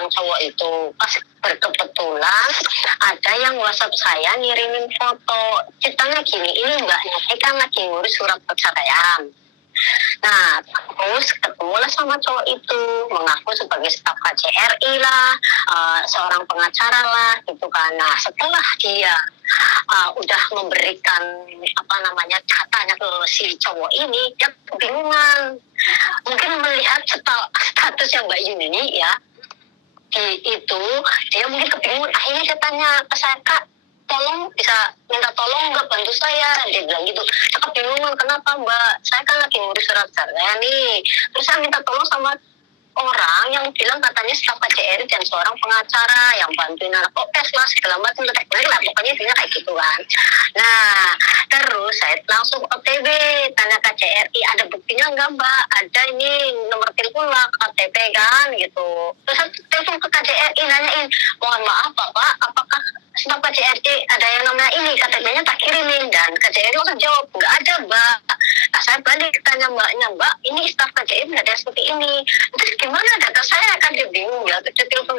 yang cowok itu. Pas berkebetulan ada yang WhatsApp saya ngirimin foto. Ceritanya gini, ini mbaknya kan lagi ngurus surat perceraian. Nah, terus ketemulah sama cowok itu, mengaku sebagai staf KJRI lah, seorang pengacara lah, gitu kan. Nah, setelah dia udah memberikan datanya ke si cowok ini, dia kebingungan. Mungkin melihat statusnya Mbak Yuni ya, itu dia mungkin kebingungan. Akhirnya dia tanya ke saya, Kak, tolong bisa minta tolong nggak bantu saya, dia bilang gitu. Saya kebingungan, kenapa Mbak, saya kan lagi ngurus surat cerai nih, terus saya minta tolong sama orang yang bilang katanya staf KJRI dan seorang pengacara yang bantuin anak OPS lah segala macam lah, pokoknya intinya kayak gitu kan. Nah, terus saya langsung OTW tanya KJRI, ada buktinya nggak Mbak, ada ini nomor telepon lah KTP kan gitu. Terus saya telepon ke KJRI nanyain, mohon maaf Bapak, apakah staf KJRI ada yang namanya ini, KTP-nya tak kirimin, dan KJRI langsung jawab nggak ada Mbak. Nah, saya balik tanya mbaknya, Mbak, ini staf KJRI nggak ada seperti ini, terus gimana data saya, kan dia bingung ya. Terus dia telepon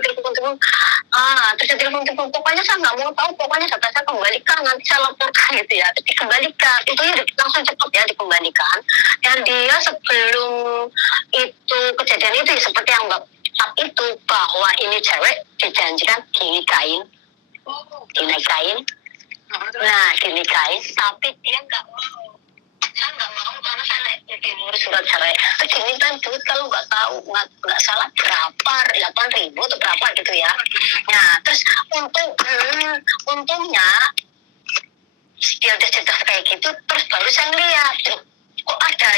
pokoknya saya nggak mau tahu, pokoknya data saya kembalikan, nanti saya laporkan gitu ya. Terus dikembalikan, itu ya langsung cepat ya dikembalikan. Dan dia sebelum itu kejadian itu ya, seperti yang Mbak itu, bahwa ini cewek dijanjikan dinikahin, nah dinikahin, tapi dia nggak mau. Saya nggak mau karena saya lagi ngurus surat cerai. Terus dimintain duit kalau nggak tahu, nggak salah berapa, 8.000 atau berapa gitu ya. Nah, terus untungnya dia udah cerita kayak gitu, terus baru saya lihat kok ada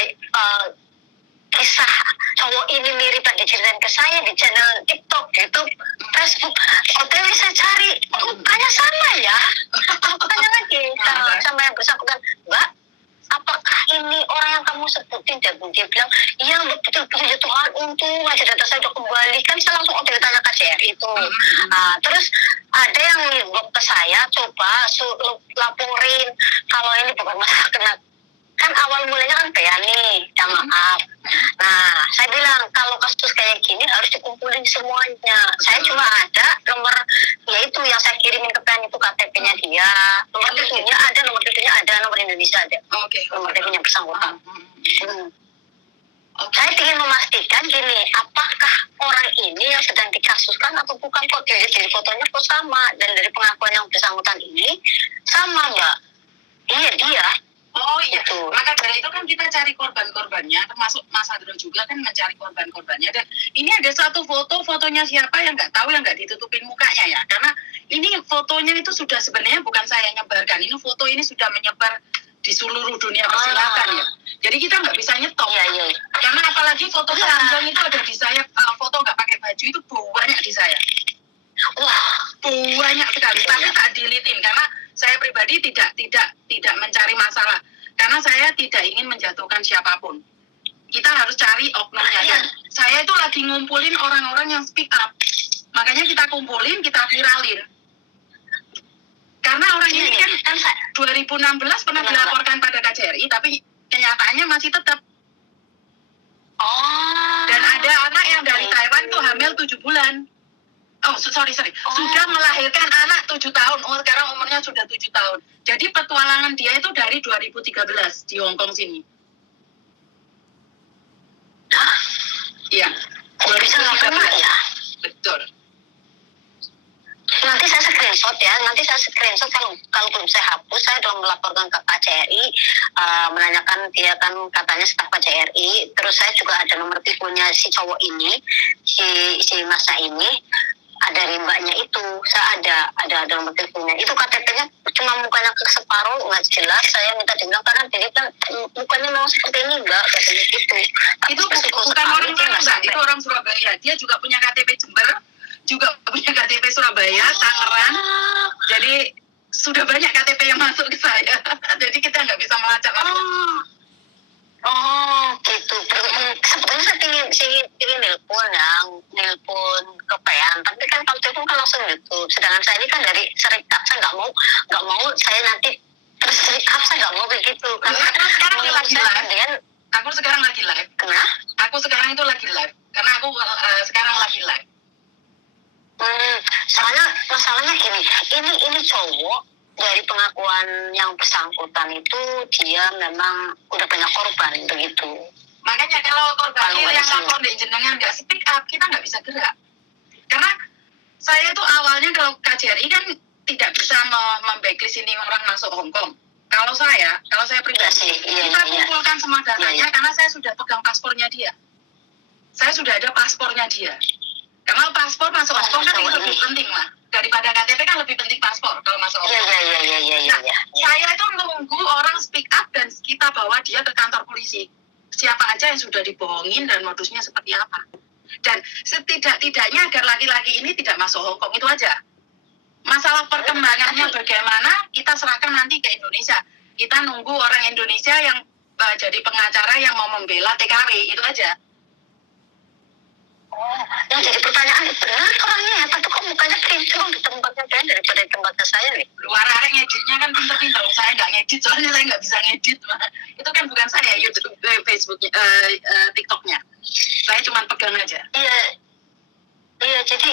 kisah cowok ini mirip tadi ceritain ke saya di channel TikTok, YouTube, Facebook. OTW saya cari, mukanya sama ya. Aku tanya lagi sama yang bersangkutan, Mbak, apakah ini orang yang kamu sebutin? Dia bilang, iya betul-betul ya Tuhan, untung aja data saya udah kembali. Kan saya langsung OTW tanya KJRI itu. Terus ada yang ngimbok ke saya, coba laporin kalau ini bukan masalah kena. Kan awal mulanya kan Bea nih, ya maaf. Nah, saya bilang kalau kasus kayak gini harus dikumpulin semuanya. Saya cuma ada nomor, yaitu yang saya kirimin ke PN itu KTP-nya dia. Nomor teleponnya ada, nomor Indonesia ada. Nomor teleponnya bersangkutan. Saya ingin memastikan gini, apakah orang ini yang sedang dikasuskan atau bukan, kok dari fotonya kok sama, dan dari pengakuan yang bersangkutan ini sama Mbak. Iya dia. Oh iya, maka dari itu kan kita cari korban-korbannya, termasuk Mas Andro juga kan mencari korban-korbannya. Dan ini ada satu fotonya siapa yang nggak tahu, yang nggak ditutupin mukanya ya. Karena ini fotonya itu sudah sebenarnya bukan saya nyebarkan, ini foto ini sudah menyebar di seluruh dunia persilatan ya. Jadi kita nggak bisa nyetop. Iya. Karena apalagi foto telanjang itu ada di saya, foto nggak pakai baju itu banyak di saya. Wah, banyak sekali. Tapi tak dilitin karena saya pribadi tidak mencari masalah, karena saya tidak ingin menjatuhkan siapapun. Kita harus cari oknumnya. Dan saya itu lagi ngumpulin orang-orang yang speak up, makanya kita kumpulin, kita viralin. Karena orang ini kan 2016 pernah dilaporkan pada KJRI, tapi kenyataannya masih tetap. Dan ada anak yang dari Taiwan tuh hamil 7 bulan. Sudah melahirkan anak 7 tahun. Sekarang umurnya sudah 7 tahun. Jadi petualangan dia itu dari 2013 di Hong Kong sini. Iya. 2013 ya. Betul. Nanti saya screenshot kalau belum saya hapus. Saya sudah melaporkan ke KJRI, menanyakan dia kan katanya staf KJRI. Terus saya juga ada nomor teleponnya si cowok ini, si masnya ini. Ada rimbanya itu, saya ada nomor teleponnya. Itu KTP-nya cuma mukanya ke separuh, nggak jelas. Saya minta dibilang karena dia kan mukanya memang seperti ini Mbak, katanya gitu. Itu bukan orang Mbak, itu orang Surabaya. Dia juga punya KTP Jember, juga punya KTP Surabaya, Tangerang. Jadi sudah banyak KTP yang masuk ke saya. Jadi kita nggak bisa melacak lagi. Gitu. Sebetulnya saya ingin nelpon ke PN, tapi kan kalau telepon kan langsung YouTube. Sedangkan saya ini kan dari serikat, saya nggak mau saya nanti terserikap, saya nggak mau begitu. Karena aku sekarang lagi live. Kenapa? Aku sekarang itu lagi live. Karena aku sekarang lagi live. cowok, dari pengakuan yang bersangkutan itu dia memang udah banyak korban begitu. Makanya kalau korban yang lapor di jenengan nggak speak up, kita nggak bisa gerak. Karena saya tuh awalnya kalau KJRI kan tidak bisa memblacklist ini orang masuk Hong Kong. Kalau saya pribadi, kita kumpulkan semua datanya karena saya sudah pegang paspornya dia. Saya sudah ada paspornya dia. Karena paspor masuk Hong Kong kan lebih penting lah. Daripada KTP kan lebih penting paspor kalau masuk Hong Kong. Nah, saya itu nunggu orang speak up dan kita bawa dia ke kantor polisi. Siapa aja yang sudah dibohongin dan modusnya seperti apa. Dan setidak-tidaknya agar laki-laki ini tidak masuk Hong Kong, itu aja. Masalah perkembangannya bagaimana, kita serahkan nanti ke Indonesia. Kita nunggu orang Indonesia yang jadi pengacara yang mau membela TKW, itu aja. Yang jadi pertanyaan, benar orangnya ya, tapi kok mukanya kinclong di tempatnya kayak daripada di tempatnya saya nih. Luar arek ngeditnya kan pinter-pinter, saya nggak ngedit, soalnya saya nggak bisa ngedit. Itu kan bukan saya, YouTube, Facebooknya, TikToknya. Saya cuma pegang aja. Iya, jadi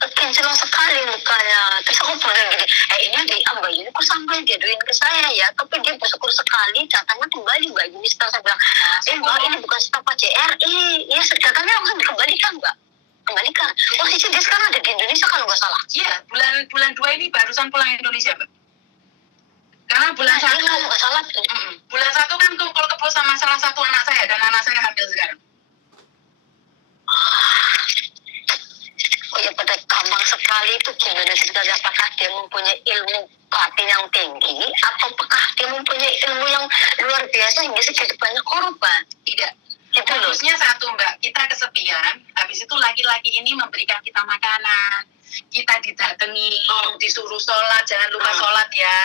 kinclong sekali mukanya. Terus aku bilang gini, ini di Mbak Yuni kok sampai diaduin ke saya ya, tapi dia bersyukur sekali datangnya kembali Mbak Yuni. Setelah saya bilang, Mbak ini bukan staf KJRI, ya datangnya langsung dikembalikan Mbak. Kembalikan. Posisi dia sekarang ada di Indonesia kalau nggak salah. Iya, bulan 2 ini barusan pulang Indonesia Mbak. Karena bulan 1 nggak salah. Bulan 1 kan kumpul kebo sama salah satu anak saya dan anak saya hamil sekarang. Oh ya, pada gampang sekali itu gimana ceritanya, apakah dia mempunyai ilmu batin yang tinggi atau apakah dia mempunyai ilmu yang luar biasa hingga segitu banyak korban? Tidak. Itu Modusnya satu Mbak, kita kesepian, habis itu laki-laki ini memberikan kita makanan, kita didatangi, disuruh sholat, jangan lupa sholat ya,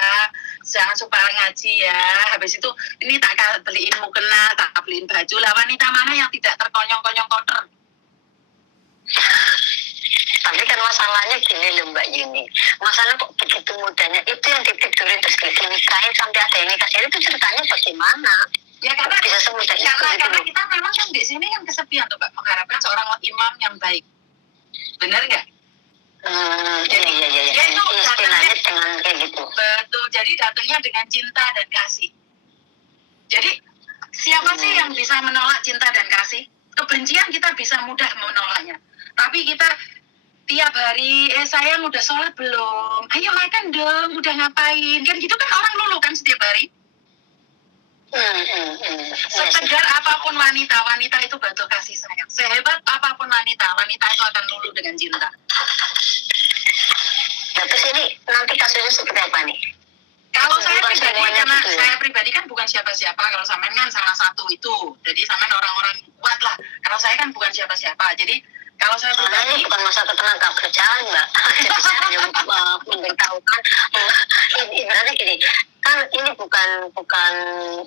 jangan suka ngaji ya, habis itu ini tak beliin mukena, tak beliin baju lah. Wanita mana yang tidak terkonyong-konyong kotor? Tapi kan masalahnya gini loh Mbak Yuni, masalah kok begitu mudahnya itu yang ditidurin terus dinikahin sampai ada yang nikah, itu ceritanya bagaimana? Ya karena bisa semudah itu karena kita memang kan di sini kan kesepian tuh Mbak, mengharapkan seorang imam yang baik, benar nggak? Jadi ya itu istilahnya dengan kayak gitu. Betul, jadi datangnya dengan cinta dan kasih. Jadi siapa sih yang bisa menolak cinta dan kasih? Kebencian kita bisa mudah menolaknya, tapi kita tiap hari, sayang udah sholat belum? Ayo makan dong, udah ngapain? Kan gitu kan orang lulu kan setiap hari. Setegar apapun wanita itu butuh kasih sayang. Sehebat apapun wanita itu akan lulu dengan cinta. Nah, terus ini nanti kasusnya seperti apa nih? Kalau saya pribadi, karena saya pribadi kan bukan siapa-siapa. Kalau sampean kan salah satu itu. Jadi sampean orang-orang kuat lah. Kalau saya kan bukan siapa-siapa. Jadi kalau saya pribadi, ini bukan masalah ketenaga kerjaan Mbak. Jadi saya hanya memberitahukan. Ibaratnya gini, kan ini bukan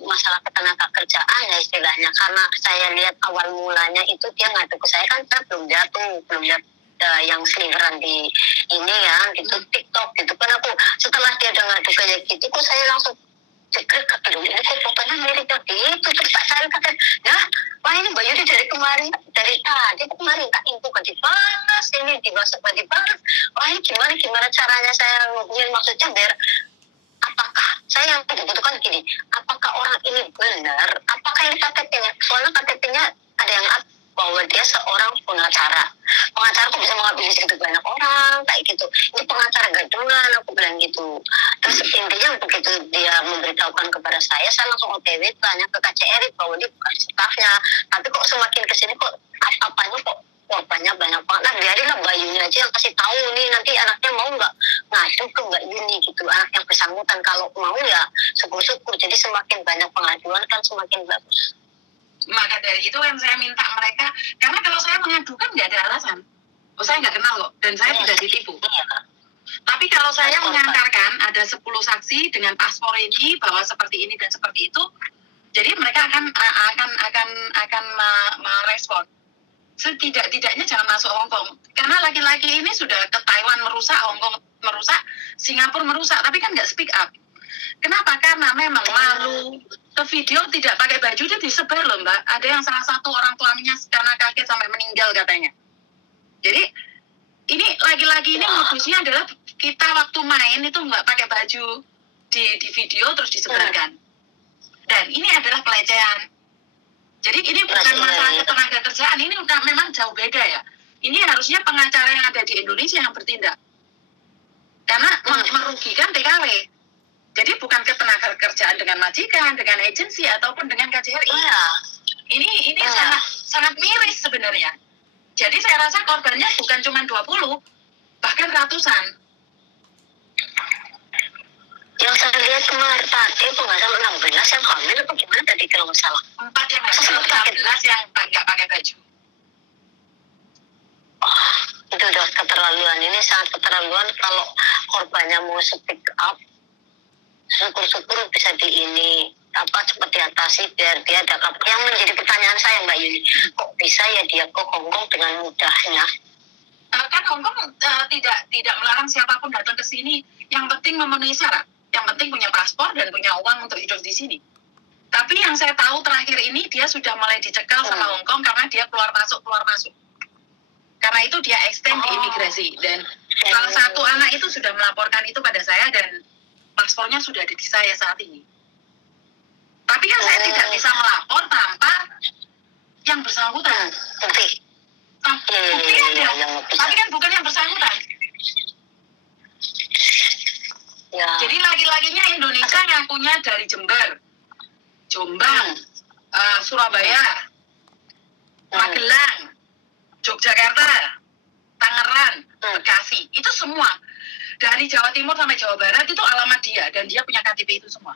masalah ketenaga kerjaan ya istilahnya. Karena saya lihat awal mulanya itu dia ngadu ke saya kan belum lihat yang seliveran di ini ya gitu TikTok gitu kan. Aku setelah dia udah ngadu kayak gitu kok saya langsung cekrek aduh ini kok fotonya mirip gitu. Terus tak cari kata ya wah ini Mbak Yudi dari kemarin tak info kan dibalas, ini dimasuk kan dibalas. Wah ini gimana caranya saya ngubungin, maksudnya biar apakah saya yang dibutuhkan gini, apakah orang ini benar, apakah ini KTP-nya, soalnya KTP-nya ada yang bahwa dia seorang pengacara kok bisa mengambil segitu banyak orang kayak gitu, ini pengacara gadungan aku bilang gitu. Terus intinya begitu dia memberitahukan kepada saya langsung OTW tanya ke KJRI bahwa dia bukan stafnya, tapi kok semakin kesini kok apanya kok korbannya banyak banget. Nah biarinlah Mbak Yuni aja yang kasih tahu nih, nanti anaknya mau nggak ngadu ke Mbak Yuni gitu, anak yang bersangkutan. Kalau mau ya syukur-syukur, jadi semakin banyak pengaduan kan semakin bagus. Maka dari itu yang saya minta mereka, karena kalau saya mengadukan nggak ada alasan. Saya nggak kenal kok, dan saya tidak ditipu. Tapi kalau saya mengantarkan ada 10 saksi dengan paspor ini bahwa seperti ini dan seperti itu, jadi mereka akan merespon. Setidak-tidaknya jangan masuk Hong Kong, karena laki-laki ini sudah ke Taiwan merusak, Hong Kong merusak, Singapura merusak, tapi kan nggak speak up. Kenapa? Karena memang malu. Ke video tidak pakai baju dia disebar loh Mbak. Ada yang salah satu orang tuanya karena kaget sampai meninggal katanya. Jadi ini laki-laki ini modusnya adalah kita waktu main itu nggak pakai baju di video terus disebarkan. Dan ini adalah pelecehan. Jadi ini bukan masalah ketenaga kerjaan, ini udah memang jauh beda ya. Ini harusnya pengacara yang ada di Indonesia yang bertindak. Karena merugikan TKW. Jadi bukan ketenaga kerjaan dengan majikan, dengan agensi ataupun dengan KJRI. Iya. Ini sangat miris sebenarnya. Jadi saya rasa korbannya bukan cuma 20, bahkan ratusan. Yang saya lihat kemarin tadi itu nggak sampai 16 yang hamil apa gimana tadi kalau nggak salah. 4 yang hamil, 16 yang nggak pakai baju. Oh, itu udah keterlaluan. Ini sangat keterlaluan kalau korbannya mau speak up. Syukur-syukur bisa cepat diatasi biar dia ada kapal. Yang menjadi pertanyaan saya Mbak Yuni, kok bisa ya dia ke Hongkong dengan mudahnya? Kan Hongkong tidak melarang siapapun datang ke sini. Yang penting memenuhi syarat. Yang penting punya paspor dan punya uang untuk hidup di sini. Tapi yang saya tahu terakhir ini dia sudah mulai dicekal sama Hongkong karena dia keluar masuk. Karena itu dia extend di imigrasi dan salah satu anak itu sudah melaporkan itu pada saya dan paspornya sudah ada di saya saat ini. Tapi kan saya tidak bisa melapor tanpa yang bersangkutan. Bukti ada, tapi kan bukan yang bersangkutan. Ya. Jadi laki-lakinya Indonesia ngakunya dari Jember, Jombang, Surabaya, Magelang, Yogyakarta, Tangerang, Bekasi. Itu semua. Dari Jawa Timur sampai Jawa Barat itu alamat dia. Dan dia punya KTP itu semua.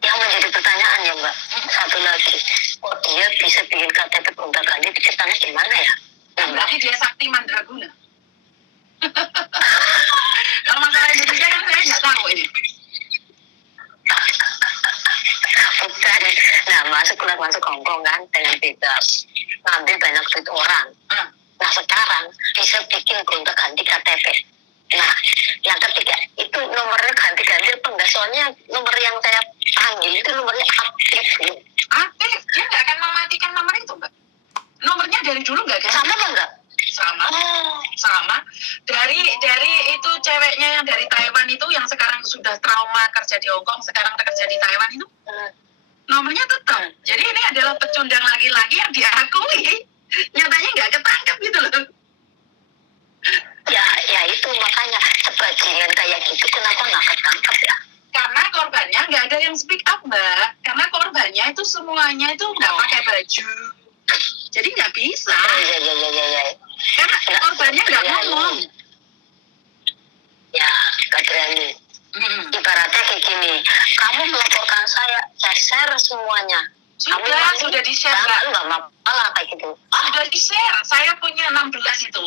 Yang menjadi pertanyaan ya Mbak, satu lagi. Kok dia bisa bikin KTP gonta-ganti itu ceritanya gimana ya? Berarti dia sakti mandraguna. Kalau masalah Indonesia kan saya nggak tahu ini. Bukan. Nah, masuk Hongkong kan dengan bebas. Ngambil banyak duit orang. Nah, sekarang bisa bikin gonta-ganti KTP. Nah, yang ketiga, itu nomornya ganti-ganti apa enggak? Soalnya nomor yang saya panggil itu nomornya aktif. Aktif? Dia nggak akan mematikan nomor itu, Mbak. Nomornya dari dulu nggak ganti. Sama apa enggak? Sama. Dari itu ceweknya yang dari Taiwan itu yang sekarang sudah trauma kerja di Hongkong, sekarang kerja di Taiwan itu. Nomornya tetap. Jadi ini adalah pecundang laki-laki yang diakui. Nyatanya nggak ketangkep gitu loh. Ya itu makanya sebagian kayak gitu kenapa nggak ketangkep ya? Karena korbannya nggak ada yang speak up, Mbak. Karena korbannya itu semuanya itu nggak pakai baju. Jadi nggak bisa. Iya. Karena korbannya nggak ngomong. Ya, nggak berani. Ibaratnya kayak gini, kamu melaporkan saya share semuanya. Sudah di-share, Mbak. Nggak masalah kayak gitu. Sudah di-share. Saya punya 16 itu.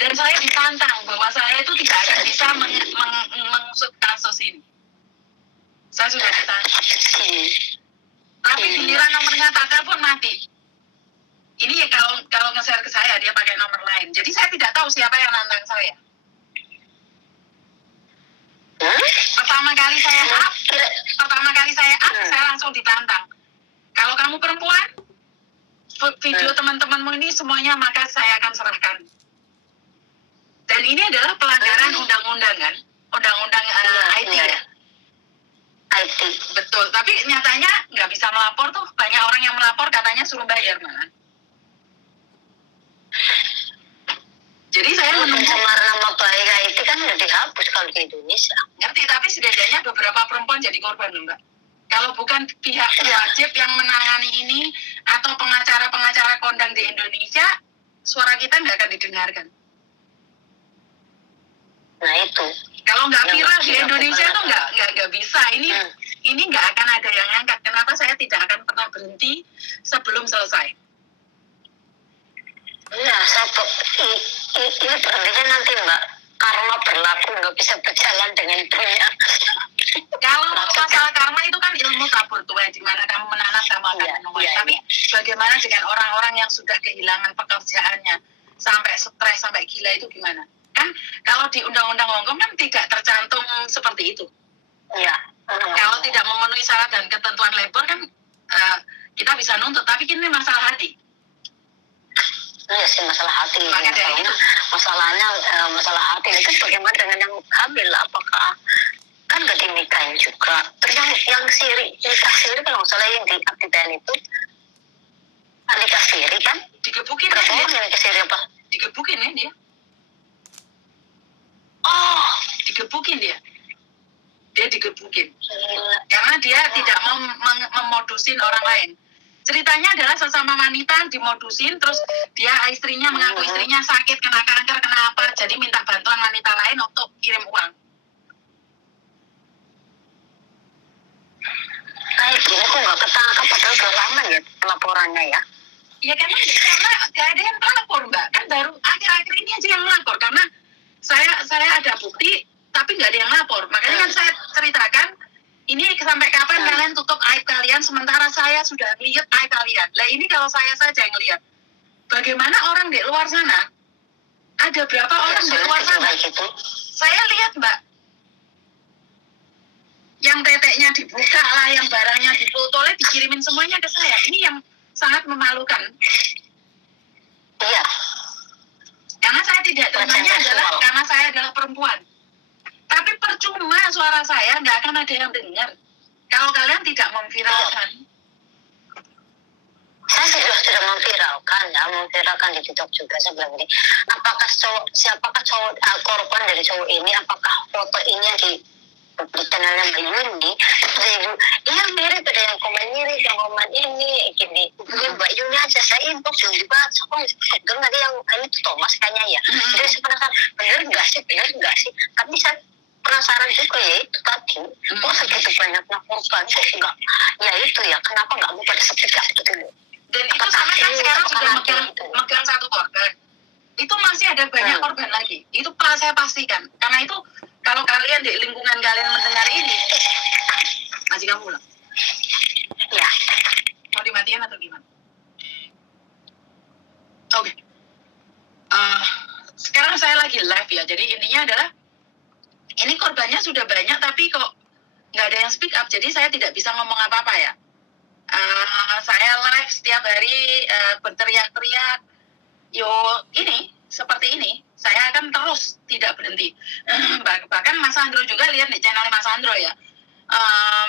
Dan saya ditantang bahwa saya itu tidak akan bisa mengusut kasus ini. Saya sudah ditantang. Tapi giliran nomornya tak telepon mati. Ini ya kalau nge-share ke saya dia pakai nomor lain. Jadi saya tidak tahu siapa yang nantang saya. Pertama kali saya up, saya langsung ditantang. Kalau kamu perempuan, video teman-temanmu ini semuanya maka saya akan serahkan. Dan ini adalah pelanggaran undang-undang kan? Undang-undang IT ya? IT. Betul, tapi nyatanya nggak bisa melapor tuh. Banyak orang yang melapor katanya suruh bayar malah. Jadi saya menunggu. Pencemaran nama baik IT kan udah dihapus kalau di Indonesia. Ngerti, tapi setidaknya beberapa perempuan jadi korban loh, Mbak. Kalau bukan pihak wajib yang menangani ini atau pengacara-pengacara kondang di Indonesia, suara kita nggak akan didengarkan. Nah itu. Kalau nggak viral di Indonesia tuh nggak bisa. Ini nggak akan ada yang angkat. Kenapa saya tidak akan pernah berhenti sebelum selesai? Iya, ini berhentinya nanti Mbak. Karma berlaku nggak bisa berjalan dengan banyak. Kalau masalah karma itu kan ilmu tabur tuai, di mana kamu menanam kamu akan menuai. Tapi bagaimana dengan orang-orang yang sudah kehilangan pekerjaannya sampai stres sampai gila itu gimana? Kan kalau di undang-undang Hongkong kan tidak tercantum seperti itu. Iya. Kalau tidak memenuhi syarat dan ketentuan labor kan kita bisa nuntut. Tapi ini masalah hati. Iya sih, masalah hati. Maka dari itu Masalahnya masalah hati itu bagaimana dengan yang hamil? Apakah kan gak dinikahin juga? Terus yang siri, nikah siri kalau nggak salah yang di Abditan itu nikah siri kan? digebukin Berapa kan orang dia? yang nikah siri apa? Digebukin ya dia? Oh, Digebukin dia. Dia digebukin. gila. Karena dia tidak mau memodusin orang lain. Ceritanya adalah sesama wanita dimodusin, terus dia istrinya mengaku istrinya sakit, kena kanker, kena apa, jadi minta bantuan wanita lain untuk kirim uang. Kayak gini kok nggak ketangkap padahal udah lama ya laporannya ya. Ya karena gak ada yang lapor mbak, kan baru akhir-akhir ini aja yang lapor, karena saya ada bukti tapi nggak ada yang lapor. Makanya kan saya ceritakan ini sampai kapan kalian tutup aib kalian sementara saya sudah lihat aib kalian. Lah ini kalau saya saja yang lihat, bagaimana orang di luar sana? Ada berapa orang di luar sana? Gitu. Saya lihat mbak, yang teteknya dibuka lah, yang barangnya dipotolnya dikirimin semuanya ke saya. Ini yang sangat memalukan. Iya. Karena saya tidak terimanya adalah karena saya adalah perempuan. Tapi percuma suara saya nggak akan ada yang dengar kalau kalian tidak memviralkan. Saya sudah memviralkan di TikTok juga sebelum ini. Apakah siapakah cowok korban dari cowok ini? Apakah foto ini yang di channelnya Mbak Yuni? Iya mirip, ada yang komen mirip, yang komen ini gini. Mbak Yuni aja saya inbox juga. Kok nanti yang ini tuh Thomas kayaknya ya. Jadi saya penasaran, bener nggak sih? Tapi saya penasaran juga ya itu tadi. Kok segitu banyaknya korban? Kok enggak? Ya itu ya, kenapa nggak mau pada sepikat gitu loh? Dan itu sama kan sekarang sudah megang satu korban. Itu masih ada banyak korban lagi. Itu saya pastikan. Karena itu kalau kalian di lingkungan kalian mendengar ini, masih kamu lah. Ya. Mau dimatikan atau gimana? Oke. Sekarang saya lagi live ya. Jadi intinya adalah ini korbannya sudah banyak tapi kok nggak ada yang speak up. Jadi saya tidak bisa ngomong apa-apa ya. Saya live setiap hari berteriak-teriak. Yo ini seperti ini saya akan terus tidak berhenti. Bahkan Mas Andro juga lihat di channel Mas Andro ya,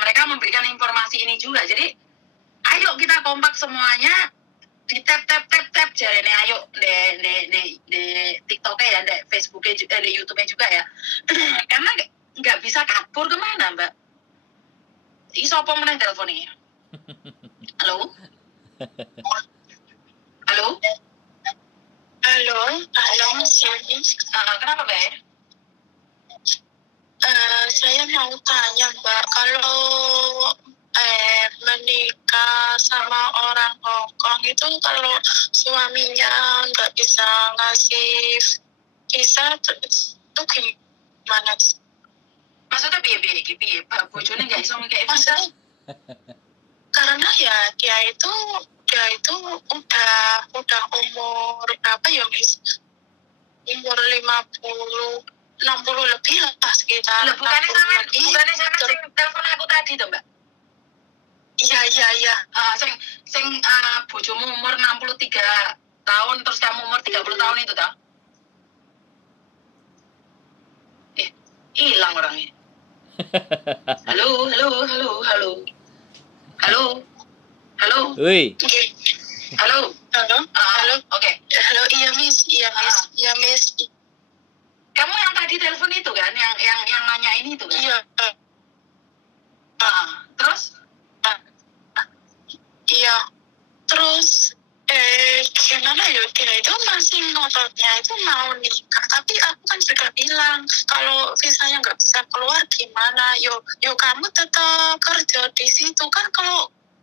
mereka memberikan informasi ini juga. Jadi ayo kita kompak semuanya, di tap jarene ayo di TikToknya ya, di Facebooknya juga, di YouTube-nya juga ya. Karena nggak bisa kabur kemana mbak. Iso apa meneh teleponnya? Halo? Halo? Halo, Mas Yoni. Kenapa, Mbak? Saya mau tanya, Mbak, kalau menikah sama orang Hongkong itu kalau suaminya nggak bisa ngasih visa, itu gimana? Maksudnya piye? Bojone nggak bisa kayak visa? Karena ya dia itu udah umur berapa ya, Miss? Umur 60 lebih lah sekitar. Lah bukannya sama sing telepon aku tadi tuh, Mbak? Iya. Sing bojomu umur 63 tahun terus kamu umur 30 tahun itu toh? Hilang orangnya. Halo. Woi. Halo. Oke. Halo, iya Miss. Kamu yang tadi telepon itu kan, yang nanya ini itu kan? Iya. Terus? Iya. Terus gimana ya, dia itu masih ngototnya itu mau nikah, tapi aku kan sudah bilang kalau visanya nggak bisa keluar gimana, yo kamu tetap kerja di situ kan.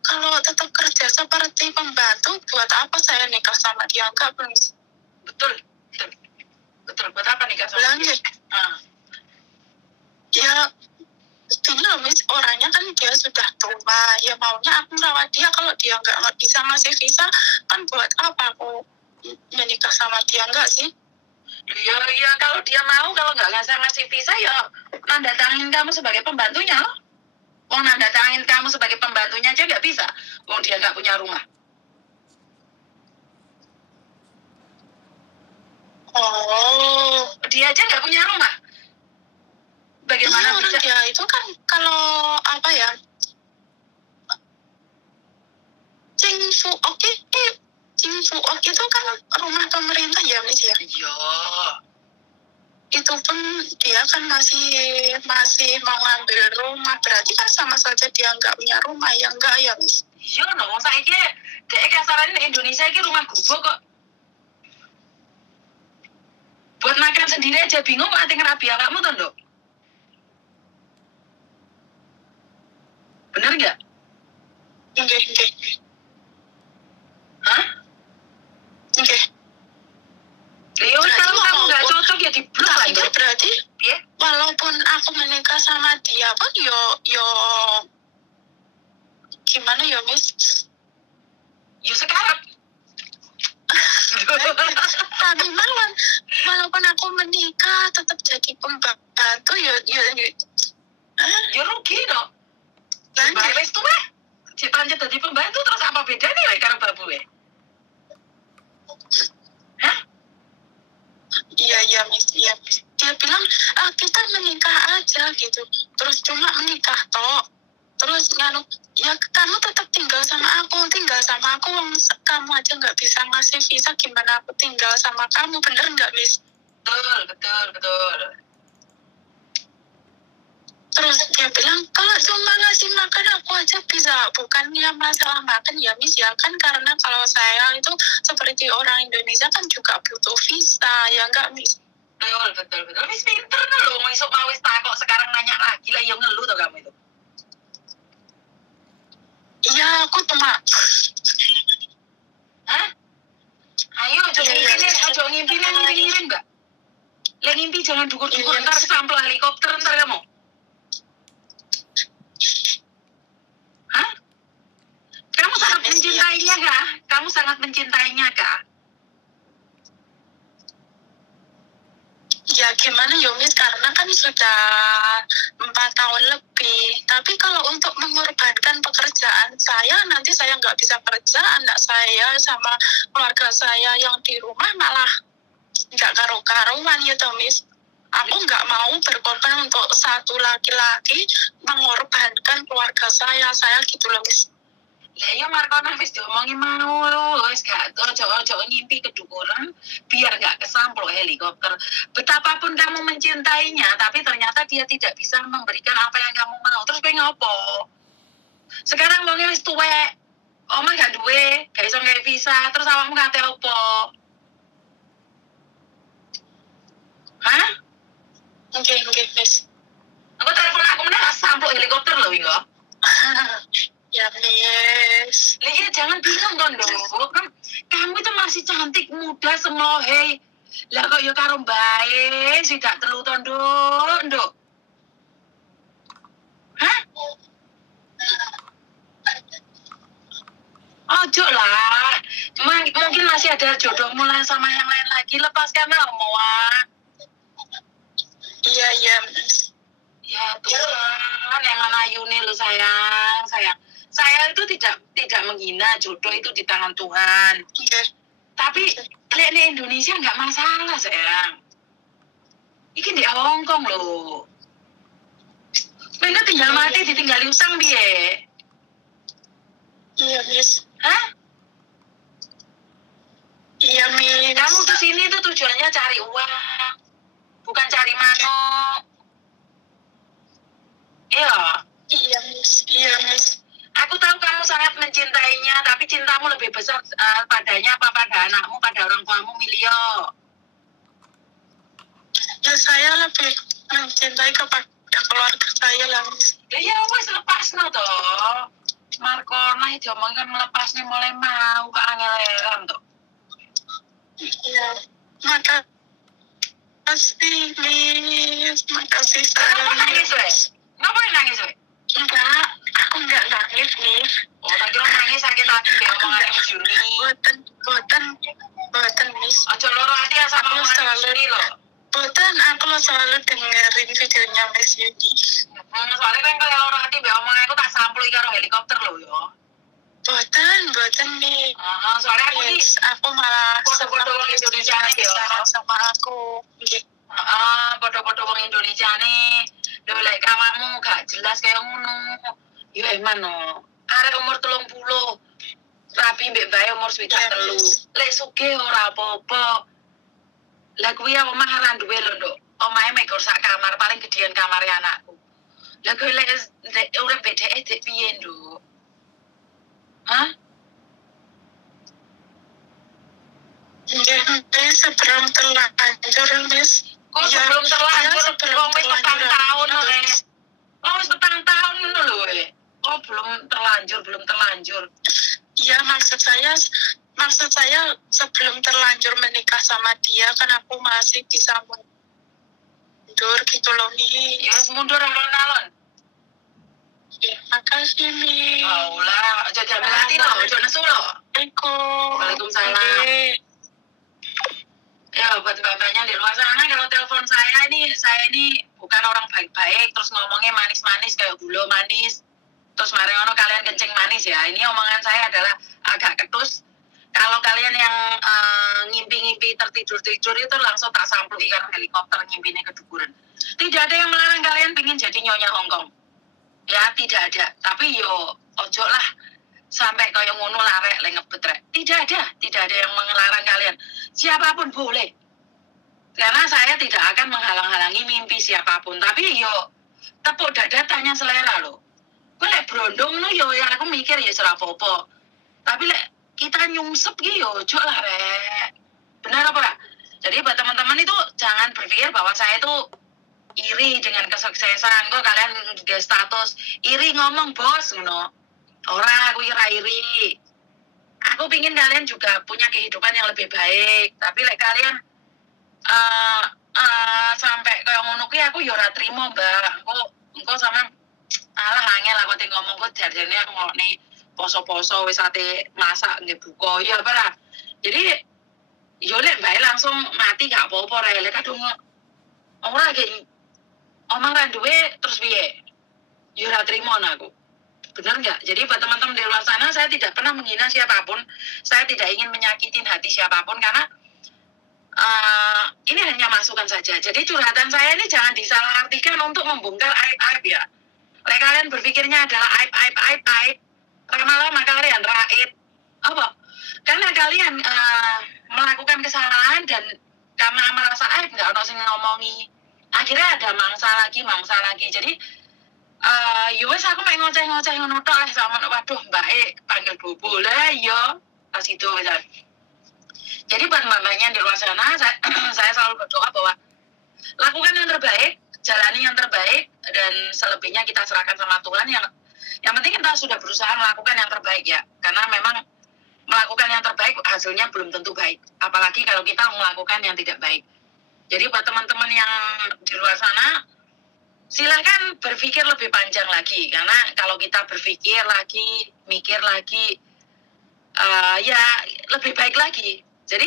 Kalau tetap kerja seperti pembantu, buat apa saya nikah sama dia? Enggak, betul. Buat apa nikah sama dia? Ya itulah, Miss, orangnya kan dia sudah tua, ya maunya aku merawat dia. Kalau dia nggak bisa ngasih visa, kan buat apa aku menikah sama dia? Enggak sih? Ya kalau dia mau, kalau nggak ngasih visa ya nanda tangin kamu sebagai pembantunya loh. Wong nanda tangin kamu sebagai pembantunya aja nggak bisa. Wong dia nggak punya rumah. dia aja nggak punya rumah. Bagaimana orang bisa? dia itu kan kalau apa ya, Cingfuok itu kan rumah pemerintah ya Miss ya. Iya. Itu pun dia kan masih mau ngambil rumah, berarti kan sama saja dia nggak punya rumah, ya enggak ya Miss. Iya no, saiki dek kasaran Indonesia iki rumah gubuk kok. Buat makan sendiri aja bingung kok ati ngerabi awakmu to, Nduk. Bener nggak? Oke. Hah? Oke. Ya wis kalau kamu nggak cocok ya diblok lah, Tapi Nduk. kan berarti Piye? walaupun aku menikah sama dia pun yo gimana ya Miss? Yo sekarang. Tapi walaupun aku menikah tetap jadi pembantu yo. Ya rugi no. Lanjut. Bae wis tuwa. Ciptaan jadi pembantu terus apa bedanya wae karo babu wae? Hah? Iya Miss. Dia bilang kita menikah aja gitu. Terus cuma menikah toh. Terus nganu, ya kamu tetap tinggal sama aku. Kamu aja nggak bisa ngasih visa, gimana aku tinggal sama kamu, bener nggak Miss? Betul. Terus dia bilang kalau cuma ngasih makan aku aja bisa, bukannya masalah makan ya Miss ya, kan karena kalau saya itu seperti orang Indonesia kan juga butuh visa, ya enggak Miss? Betul. Wis pinter lho, mau isuk mau wis takok sekarang nanya lagi lah yang ngeluh tau kamu itu. Iya, aku cuma Hah? Ayo ojo ngimpi ngiring Mbak. Lah ngimpi jangan dukur-dukur Iya. ntar kesampel helikopter ntar kamu. Hah? Kamu sangat mencintainya kah? Kamu sangat mencintainya kah? ya gimana ya Miss, karena kan sudah 4 tahun lebih. Tapi kalau untuk mengorbankan pekerjaan saya, nanti saya nggak bisa kerja, anak saya sama keluarga saya yang di rumah malah nggak karu-karuan ya toh Miss. Aku nggak mau berkorban untuk satu laki-laki, mengorbankan keluarga saya gitu loh Miss. Lah ya Markona wis diomongin mau wis gak ojo ngimpi kedukuran biar gak kesampul helikopter. Betapapun kamu mencintainya tapi ternyata dia tidak bisa memberikan apa yang kamu mau. Terus kowe ngopo? Sekarang wonge wis tuwek. Omah gak duwe, gak iso nggawe visa, terus awakmu kate opo? Hah? Oke Miss. Aku telepon aku meneh sampul helikopter lho wingi kok. Ya Miss. Lah ya jangan bingung kan Nduk. Kamu itu masih cantik, muda, semlohe. Lah kok ya karo bae sidak telu to Nduk. Hah? Ojo lah. Mungkin masih ada jodoh mulai sama yang lain lagi. Lepaskan omongan. Iya Miss. Ya Tuhan, yang ayune lo sayang. Saya itu tidak menghina, jodoh itu di tangan Tuhan. Oke. Tapi lihat di Indonesia nggak masalah sayang. Iki di Hong Kong loh. Mereka tinggal mati ditinggali utang biye. Iya Miss. Hah? Iya Miss. Kamu kesini tuh tujuannya cari uang, bukan cari manuk. Iya. Iya Miss. Aku tahu kamu sangat mencintainya, tapi cintamu lebih besar padanya apa pada anakmu, pada orang tuamu, Milio? Ya saya lebih mencintai kepada keluarga saya lah Miss. Ya wes lepas no toh. Markona itu omongkan melepasnya mulai mau ke angel toh. Iya. Makasih Miss. Makasih Kenapa nangis wes? Ngapain nangis wes? Enggak, aku enggak nangis Miss. Oh, tak kira nangis sakit hati deh omongan Miss Juni. Boten Miss. Ojo loro hati ya sama Aku omongan Miss selalu- Juni loh. Boten, aku selalu dengerin videonya Miss Yudi. Soalnya kan kalau loro hati be omongan aku tak sampul karo helikopter loh yo. Boten Miss. Soalnya aku Yes, aku malah Foto-foto senang orang Indonesia ngasih ya. saran sama aku. Oke. Podo-podo wong Indonesia nih. Lek kawanmu gak jelas kayak ngono. Yo eman no. Arek umur 30. Rapi mbek bae umur 3. Lek sugih ora apa-apa. Lah kuwi omah ora duwe lho, Nduk. Omahe mek sak kamar, paling gedean kamare anakku. Lah kuwi lek urip bedeke dek piye, Nduk? Hah? Jadi sebelum terlanjur, Miss. Kok sebelum terlanjur, wong wis petang tahun lho, Rek. Oh, wis petang tahun ngono lho, Rek. Oh, belum terlanjur. Iya, maksud saya sebelum terlanjur menikah sama dia kan aku masih bisa mundur gitu loh, Mi. Ya, wis mundur alon-alon. Ya, makasih, Mi. Oh lah, aja jamil hati lo, aja nesu lo. Waalaikumsalam. Ya, buat bapaknya di luar sana, kalau telepon saya ini bukan orang baik-baik, terus ngomongnya manis-manis kayak gula manis, terus mariono kalian kencing manis ya. Ini omongan saya adalah agak ketus. Kalau kalian yang ngimpi-ngimpi tertidur-tidur itu langsung tak sampul ikan helikopter ngimpinya kedukuran. Tidak ada yang melarang kalian pingin jadi nyonya Hongkong. Ya, tidak ada. Tapi yo, ojo lah sampai kayak ngono larek le ngebet rek. Tidak ada yang melarang kalian. Siapapun boleh. Karena saya tidak akan menghalang-halangi mimpi siapapun. Tapi yo tepuk dada tanya selera loh. Gue lek brondong no yo yang aku mikir ya serapopo. Tapi lek kita nyungsep gitu yo ojo lah rek. Benar apa? Jadi buat teman-teman itu jangan berpikir bahwa saya itu iri dengan kesuksesan. Kok kalian di status iri ngomong bos ngono. Orang aku iri. Aku pingin kalian juga punya kehidupan yang lebih baik. Tapi like kalian sampai kayak ngono kuwi aku ya ora trimo, Mbak. Engko sampe alah angel aku teng ngomong kok jarene aku ngene poso-poso wis ate masak nggih buka. Ya apa lah. Jadi yo lek bae langsung mati gak apa-apa rek. Lek kadung ora ge omong ra duwe terus piye? Yo ora trimo aku. Benar nggak? Jadi buat teman-teman di luar sana, saya tidak pernah menghina siapapun. Saya tidak ingin menyakitin hati siapapun karena ini hanya masukan saja. Jadi curhatan saya ini jangan disalahartikan untuk membongkar aib-aib ya. Mereka kalian berpikirnya adalah aib. Lama-lama kalian raib. Apa? Karena kalian melakukan kesalahan dan karena merasa aib nggak ono sing ngomongi. Akhirnya ada mangsa lagi. Jadi wes aku main ngoceh ngono tok lah sama waduh mbake panggil bobo lah yo pas itu aja. Jadi buat mbak-mbaknya di luar sana saya selalu berdoa bahwa lakukan yang terbaik, jalani yang terbaik dan selebihnya kita serahkan sama Tuhan. Yang penting kita sudah berusaha melakukan yang terbaik ya. Karena memang melakukan yang terbaik hasilnya belum tentu baik. Apalagi kalau kita melakukan yang tidak baik. Jadi buat teman-teman yang di luar sana silakan berpikir lebih panjang lagi karena kalau kita berpikir lagi, mikir lagi, ya lebih baik lagi. Jadi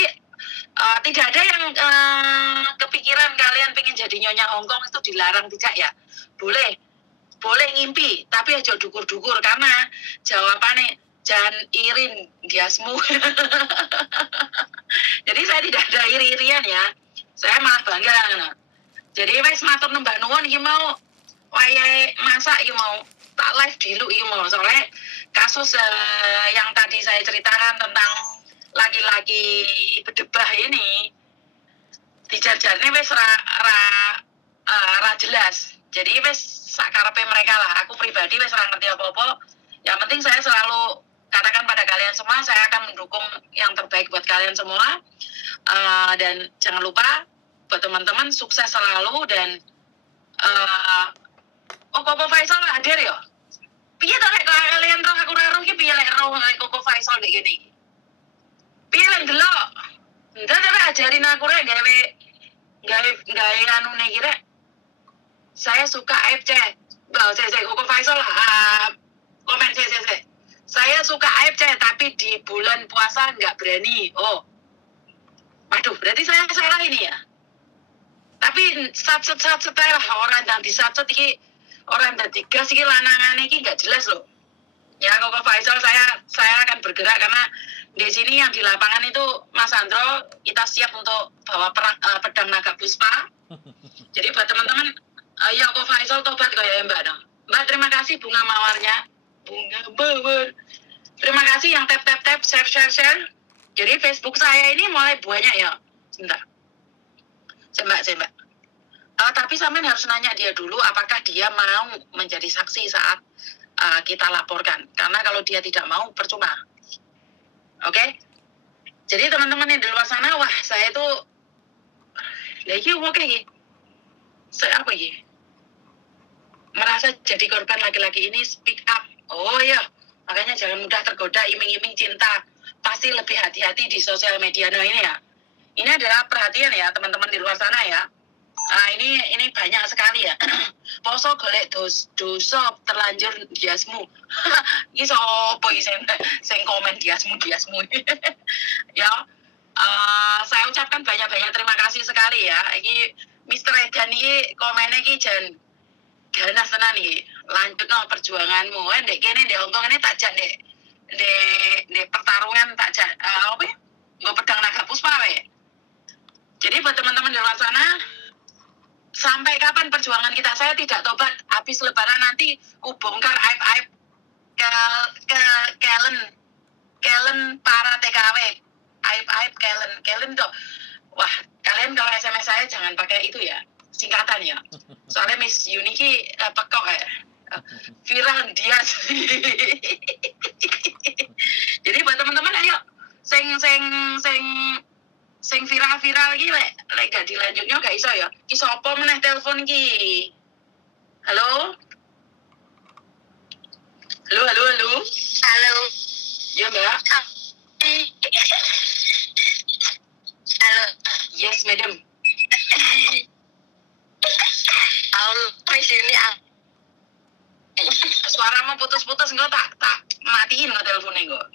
tidak ada yang kepikiran kalian pengen jadi nyonya Hongkong itu dilarang tidak ya. Boleh ngimpi, tapi aja dukur-dukur karena jawabannya jangan irin diasmu. Jadi saya tidak ada iri-irian ya. Saya malah bangga. Jadi wes matur nembah nuwun iki mau wayahe masak iki mau tak live dulu iki mau soalnya kasus yang tadi saya ceritakan tentang laki-laki bedebah ini dijarjarne wes ra jelas. Jadi wes sakarepe mereka lah. Aku pribadi wes ora ngerti apa-apa. Yang penting saya selalu katakan pada kalian semua saya akan mendukung yang terbaik buat kalian semua. Dan jangan lupa buat teman-teman sukses selalu dan Koko Faisal hadir ya. Piye to nek kalian roh aku roh iki piye lek roh Koko Faisal nek kene iki. Piye lek delok. Ndak ajarin aku rek gawe anune iki rek. Saya suka AFC. Koko Faisal komen saya. Saya suka AFC tapi di bulan puasa nggak berani. Oh. Waduh, berarti saya salah ini ya. Tapi satset lah orang yang disatset iki orang yang digas iki lanangane iki nggak jelas loh. Ya Koko Faisal saya akan bergerak karena di sini yang di lapangan itu Mas Andro kita siap untuk bawa pedang naga puspa Jadi buat teman-teman, ya kok Faisal tobat kayak Mbak no. Mbak terima kasih bunga mawarnya. Bunga mawar. Terima kasih yang tap share. Jadi Facebook saya ini mulai banyak ya. Sebentar. Mbak. Tapi sampean harus nanya dia dulu apakah dia mau menjadi saksi saat kita laporkan. Karena kalau dia tidak mau percuma. Oke? Jadi teman-teman yang di luar sana, wah saya itu lagi oke nih. Saya apa ya? Merasa jadi korban laki-laki ini speak up. Oh ya, makanya jangan mudah tergoda iming-iming cinta. Pasti lebih hati-hati di sosial media. Nah ini ya. Ini adalah perhatian ya teman-teman di luar sana ya. Nah, ini banyak sekali ya. Poso golek dosa terlanjur diasmu. Iki sapa iki sing komen diasmu. Ya. Saya ucapkan banyak-banyak terima kasih sekali ya. Iki Mr. Edan iki komennya iki jan ganas tenan iki. Lanjutno perjuanganmu. Ndek kene ndek Hongkong ini tak jak ndek pertarungan tak jak apa ya? Nggo pedang naga puspa we. Jadi buat teman-teman di luar sana, sampai kapan perjuangan kita? Saya tidak tobat. Habis lebaran nanti kubongkar aib-aib Kellen para TKW. Aib-aib Kellen tuh. Wah, kalian kalau SMS saya jangan pakai itu ya. Singkatan ya. Soalnya Miss Yuniki pekok ya. Viral dia. Jadi buat teman-teman ayo sing viral iki lek gak dilanjutnya gak iso ya. Ki sapa meneh telepon ki? Halo? Halo. Halo. Ya, Mbak. Halo. Yes, madam. Miss Yuni. Suaramu putus-putus enggak tak matiin enggak teleponnya enggak.